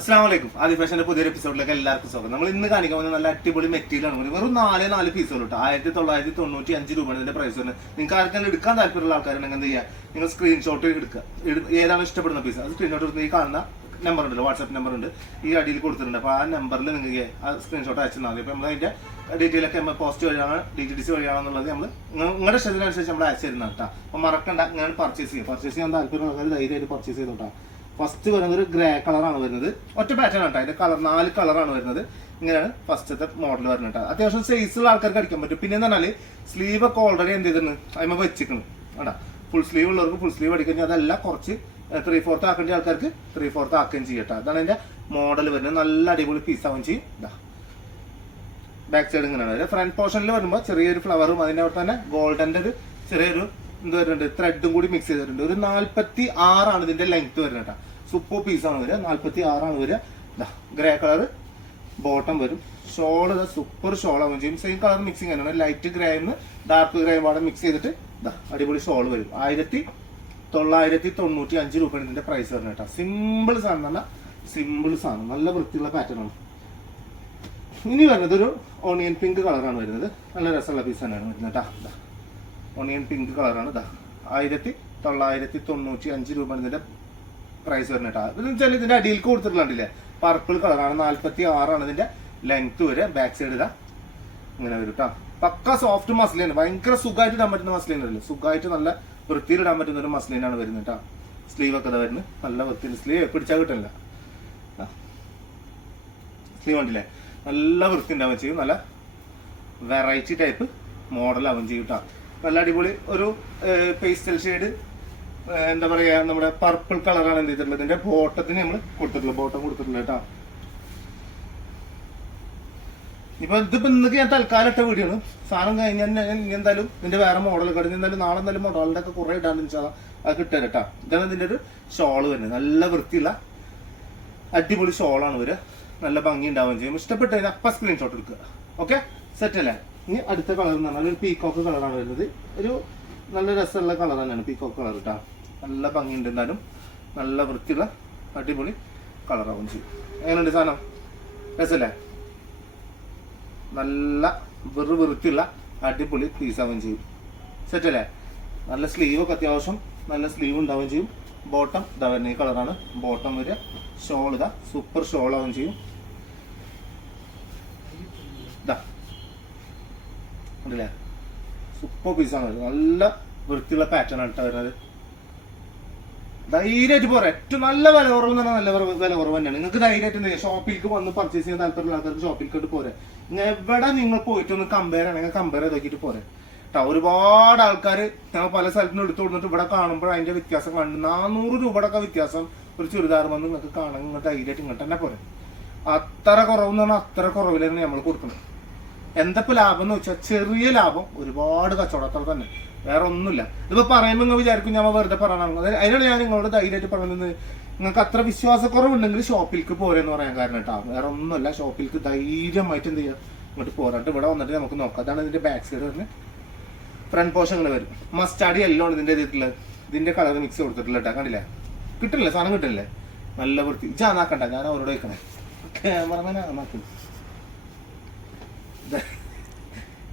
അസ്സലാമലൈക്കും. ആദി ഫാഷന്റെ പുതിയൊരു എപ്പിസോഡിലേക്ക് എല്ലാവർക്കും സ്വാഗതം. നമ്മൾ ഇന്ന് കാണിക്കാൻ പോകുന്ന നല്ല അടിപൊളി മെറ്റീരിയൽ ആണ്. വെറും 4 പീസുകൾ കിട്ടും. 1995 രൂപയാണ് ഇതിന്റെ പ്രൈസ് വരുന്നത്. നിങ്ങൾക്ക് ആർക്കെങ്കിലും എടുക്കാൻ താല്പര്യമുള്ള ആൾക്കാരുണ്ടെങ്കിൽ എന്ത് ചെയ്യുക, നിങ്ങൾ സ്ക്രീൻഷോട്ട് എടുക്കുക. ഏതാണ് ഇഷ്ടപ്പെടുന്ന പീസ് അത് സ്ക്രീൻഷോട്ട് എടുത്ത് ഈ കാണുന്ന നമ്പർ ഉണ്ടല്ലോ, വാട്സ്ആപ്പ് നമ്പർ ഉണ്ട്, ഈ അടിയിൽ കൊടുത്തിട്ടുണ്ട്. അപ്പോൾ ആ നമ്പറിൽ നിങ്ങൾക്ക് ആ സ്ക്രീൻഷോട്ട് അയച്ചാൽ മതി. അപ്പോൾ നമ്മൾ അതിന്റെ ഡീറ്റെയിൽ ഒക്കെ പോസ്റ്റ് വഴിയാണ് DTDC വഴിയാണെന്നുള്ളത് നമ്മൾ നിങ്ങളുടെ ഇഷ്ടത്തിനനുസരിച്ച് നമ്മൾ അയച്ചു തരുന്നത് കേട്ടോ. അപ്പോൾ മറക്കണ്ട, ഇങ്ങനെ പർച്ചേസ് ചെയ്യാൻ താല്പര്യമുള്ള ആൾക്കാർ ധൈര്യമായിട്ട് പർച്ചേസ് ചെയ്തോട്ടാ. ഫസ്റ്റ് വരുന്നത് ഒരു ഗ്രേ കളറാണ് വരുന്നത്. ഒറ്റ പാറ്റേൺ ആണ് അതിന്റെ കളർ, 4 കളറാണ് വരുന്നത്. ഇങ്ങനെയാണ് ഫസ്റ്റത്തെ മോഡൽ വരുന്നത്. അത്യാവശ്യം സൈസുള്ള ആൾക്കാർക്ക് അടിക്കാൻ പറ്റും. പിന്നെ എന്ന് പറഞ്ഞാൽ സ്ലീവ് ഒക്കെ ഓൾറെഡി എന്ത് ചെയ്തിട്ടുണ്ട്, അതിന് വെച്ചിരിക്കണം. വേണ്ട, ഫുൾ സ്ലീവ് ഉള്ളവർക്ക് ഫുൾ സ്ലീവ് അടിക്കുന്നത്, അതല്ല കുറച്ച് 3/4 ആക്കേണ്ട ആൾക്കാർക്ക് 3/4 ആക്കുകയും ചെയ്യട്ടെ. അതാണ് അതിന്റെ മോഡൽ വരുന്നത്. നല്ല അടിപൊളി പീസ് ആവുകയും ചെയ്യും. ബാക്ക് സൈഡ് ഇങ്ങനെയാണ്. ഫ്രണ്ട് പോർഷനിൽ വരുമ്പോൾ ചെറിയൊരു ഫ്ലവറും അതിന്റെ അവിടെ തന്നെ ഗോൾഡന്റെ ഒരു ചെറിയൊരു എന്ത് വരുന്നുണ്ട്, ത്രെഡും കൂടി മിക്സ് ചെയ്തിട്ടുണ്ട്. ഒരു 46 ഇതിന്റെ ലെങ്ത് വരുന്നത് കേട്ടോ. സൂപ്പർ പീസാണ് വരിക. 46 വരിക. ഗ്രേ കളർ ബോട്ടം വരും. ഷോള് സൂപ്പർ ഷോൾ ആവുകയും ചെയ്യും. സെയിം കളർ മിക്സിങ് തന്നെയാണ്. ലൈറ്റ് ഗ്രേന്ന് ഡാർക്ക് ഗ്രേ പാടെ മിക്സ് ചെയ്തിട്ട് അടിപൊളി ഷോൾ വരും. 1995 രൂപയാണ് ഇതിന്റെ പ്രൈസ് വരുന്നത് കേട്ടോ. സിമ്പിൾ സാധനം, നല്ല സിമ്പിൾ സാധനം, നല്ല വൃത്തിയുള്ള പാറ്റേൺ ആണ്. ഇനി വരുന്നത് ഒരു ഓണിയൻ പിങ്ക് കളറാണ് വരുന്നത്. നല്ല രസമുള്ള പീസ് തന്നെയാണ് വരുന്നത് കേട്ടോ. ഓണിയൻ പിങ്ക് കളറാണ്. 1995 രൂപ ഇതിന്റെ പ്രൈസ് വരുന്നത് കേട്ടോ. ഇതെന്ന് വെച്ചാൽ ഇതിന്റെ അടിയിൽ കൊടുത്തിട്ടുണ്ടില്ലേ, പർപ്പിൾ കളറാണ്. 46 ഇതിന്റെ ലെങ്ത് വരെ. ബാക്ക് സൈഡ് ഇങ്ങനെ വരും കേട്ടോ. പക്ക സോഫ്റ്റ് മസ്ലിനാണ്. ഭയങ്കര സുഖമായിട്ട് ഇടാൻ പറ്റുന്ന മസ്ലിനല്ലേ, സുഖമായിട്ട് നല്ല വൃത്തിയിൽ ഇടാൻ പറ്റുന്ന ഒരു മസ്ലിനാണ് വരുന്നത് കേട്ടോ. സ്ലീവ് ഒക്കെ വരുന്നത് നല്ല വൃത്തിയിൽ. സ്ലീവ് പിടിച്ചാൽ കിട്ടില്ല. സ്ലീവ് ഉണ്ടല്ലേ, നല്ല വൃത്തി ഉണ്ടാവുകയും ചെയ്യും. നല്ല വെറൈറ്റി ടൈപ്പ് മോഡൽ ആവുകയും ചെയ്യും കേട്ടോ. നല്ല അടിപൊളി ഒരു പേസ്റ്റൽ ഷെയ്ഡ്, എന്താ പറയാ, നമ്മുടെ പർപ്പിൾ കളറാണ് എന്ത് ചെയ്തിട്ടുള്ളത്. ഇതിന്റെ ബോട്ടത്തിന് നമ്മൾ കൊടുത്തിട്ടുള്ളത്, ബോട്ടം കൊടുത്തിട്ടുള്ളത് കേട്ടോ. ഇതിപ്പോ ഇന്നൊക്കെ ഞാൻ തൽക്കാലം ഇട്ട വീഡിയോ ആണ്. സാധനം കഴിഞ്ഞാൽ എന്തായാലും ഇതിന്റെ വേറെ മോഡൽ കഴിഞ്ഞ് എന്തായാലും നാളെ എന്തായാലും മോഡലിന്റെ ഒക്കെ കുറെ ഇടാന്ന് വെച്ചാൽ അത് കിട്ടുക കേട്ടോ. ഇതാണ് ഇതിന്റെ ഒരു ഷോള് വരുന്നത്. നല്ല വൃത്തിയുള്ള അടിപൊളി ഷോളാണ് വരിക. നല്ല ഭംഗി ഉണ്ടാവുകയും ചെയ്യും. ഇഷ്ടപ്പെട്ടതിന് അപ്പം സ്ക്രീൻഷോട്ട് എടുക്കുക. ഓക്കെ, സെറ്റ് അല്ലേ? ഇനി അടുത്ത കളർ എന്ന് പറഞ്ഞാൽ ഒരു പീകോക്ക് കളറാണ് വരുന്നത്. ഒരു നല്ല രസമുള്ള കളർ തന്നെയാണ് പീകോക്ക് കളർ കേട്ടോ. നല്ല ഭംഗിയുണ്ട്. എന്തായാലും നല്ല വൃത്തിയുള്ള അടിപൊളി കളറാവും ചെയ്യും. എങ്ങനെയുണ്ട് സാധനം? രസല്ലേ? നല്ല വൃത്തിയുള്ള അടിപൊളി പീസാവുകയും ചെയ്യും. സെറ്റ് അല്ലേ? നല്ല സ്ലീവൊക്കെ അത്യാവശ്യം നല്ല സ്ലീവ് ഉണ്ടാവുകയും ചെയ്യും. ബോട്ടം വരുന്ന ഈ കളറാണ് ബോട്ടം വരിക. ഷോൾ സൂപ്പർ ഷോൾ ആവുകയും ചെയ്യും. ഉണ്ടല്ലേ, സൂപ്പർ പീസാണ്. നല്ല വൃത്തിയുള്ള പാറ്റേൺ ആണ് കേട്ടോ വരുന്നത്. ധൈര്യമായിട്ട് പോരാ. ഏറ്റവും നല്ല വില കുറവ് എന്ന് പറഞ്ഞാൽ നല്ല വില കുറവ് തന്നെയാണ്. നിങ്ങൾക്ക് ധൈര്യമായിട്ട് ഷോപ്പിലേക്ക് വന്ന് പർച്ചേസ് ചെയ്യാൻ താല്പര്യമുള്ള ആൾക്കാർക്ക് ഷോപ്പിലേക്ക് പോരാ. എവിടെ നിങ്ങൾ പോയിട്ടൊന്ന് കമ്പയർ ആണെങ്കിൽ കമ്പയർ ചെയ്ത് നോക്കിയിട്ട് പോരാ കേട്ടോ. ഒരുപാട് ആൾക്കാർ ഞങ്ങൾ പല സ്ഥലത്തുനിന്ന് എടുത്തു കൊടുത്തിട്ട് ഇവിടെ കാണുമ്പോൾ അതിന്റെ വ്യത്യാസം കണ്ട് 400 രൂപയുടെ ഒക്കെ വ്യത്യാസം ഒരു ചുരിദാർ വന്ന് നിങ്ങൾക്ക് കാണാൻ നിങ്ങൾ ധൈര്യമായിട്ട് ഇങ്ങോട്ട് തന്നെ പോരാ. അത്ര കുറവെന്ന് പറഞ്ഞാൽ അത്ര കുറവിൽ തന്നെ നമ്മൾ കൊടുക്കണം. എന്തൊക്കെ ലാഭം എന്ന് വെച്ചാൽ ചെറിയ ലാഭം, ഒരുപാട് കച്ചവടത്തോടെ തന്നെ, വേറെ ഒന്നുമില്ല. ഇതിപ്പോ പറയുമ്പോൾ നിങ്ങൾ വിചാരിക്കും ഞാൻ വെറുതെ പറയണം. അതിനാണ് ഞാൻ നിങ്ങളോട് ധൈര്യമായിട്ട് പറയുന്നത്. നിങ്ങൾക്ക് അത്ര വിശ്വാസക്കുറവുണ്ടെങ്കിൽ ഷോപ്പിലേക്ക് പോരെന്ന് പറയാൻ കാരണം കേട്ടോ. വേറെ ഒന്നുമല്ല, ഷോപ്പിലേക്ക് ധൈര്യമായിട്ട് എന്ത് ചെയ്യുക, ഇങ്ങോട്ട് പോരാട്ട് ഇവിടെ വന്നിട്ട് നമുക്ക് നോക്കാം. അതാണ് ഇതിന്റെ ബാക്ക് സൈഡ് വരുന്നത്. ഫ്രണ്ട് പോർഷൻ ഇങ്ങനെ വരും. മസ്റ്റാർഡ് യെല്ലോ ആണ് ഇതിന്റെ ഇതിട്ടുള്ളത്. ഇതിന്റെ കളർ മിക്സ് കൊടുത്തിട്ടില്ല കേട്ടോ. കണ്ടില്ലേ, കിട്ടില്ലേ സാധനം, കിട്ടില്ലേ? നല്ല വൃത്തി. ഇതാക്കണ്ട, ഞാൻ അവരോട് വയ്ക്കണേ, ക്യാമറമാനാക്കും.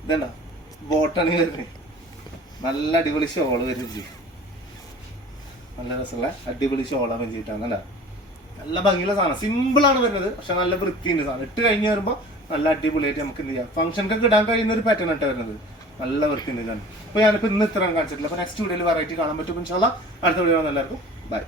ഇതണ്ട ബോട്ടാണ് വരുന്നത്. നല്ല അടിപൊളി ഷോള് വരും ചെയ്യും. നല്ല രസമുള്ള അടിപൊളി ഷോളാണ് വെച്ചിട്ടാണ്. നല്ല ഭംഗിയുള്ള സാധനം. സിമ്പിളാണ് വരുന്നത്, പക്ഷെ നല്ല വൃത്തിയുണ്ട് സാധനം. ഇട്ട് കഴിഞ്ഞ് വരുമ്പോൾ നല്ല അടിപൊളിയായിട്ട് നമുക്ക് എന്ത് ചെയ്യാം, ഫംഗ്ഷനൊക്കെ ഇടാൻ കഴിയുന്ന ഒരു പാറ്റേൺ ആയിട്ട് വരുന്നത്. നല്ല വൃത്തിയുണ്ട് ഇതാണ്. അപ്പോൾ ഞാനിപ്പോൾ ഇന്ന് ഇത്രയാണ് കാണിച്ചിട്ടില്ല. അപ്പോൾ നെക്സ്റ്റ് വീഡിയോയിൽ വെറൈറ്റി കാണാൻ പറ്റും. ഇൻഷാ അല്ലാഹ് അടുത്ത വീഡിയോ എല്ലാവർക്കും ബൈ.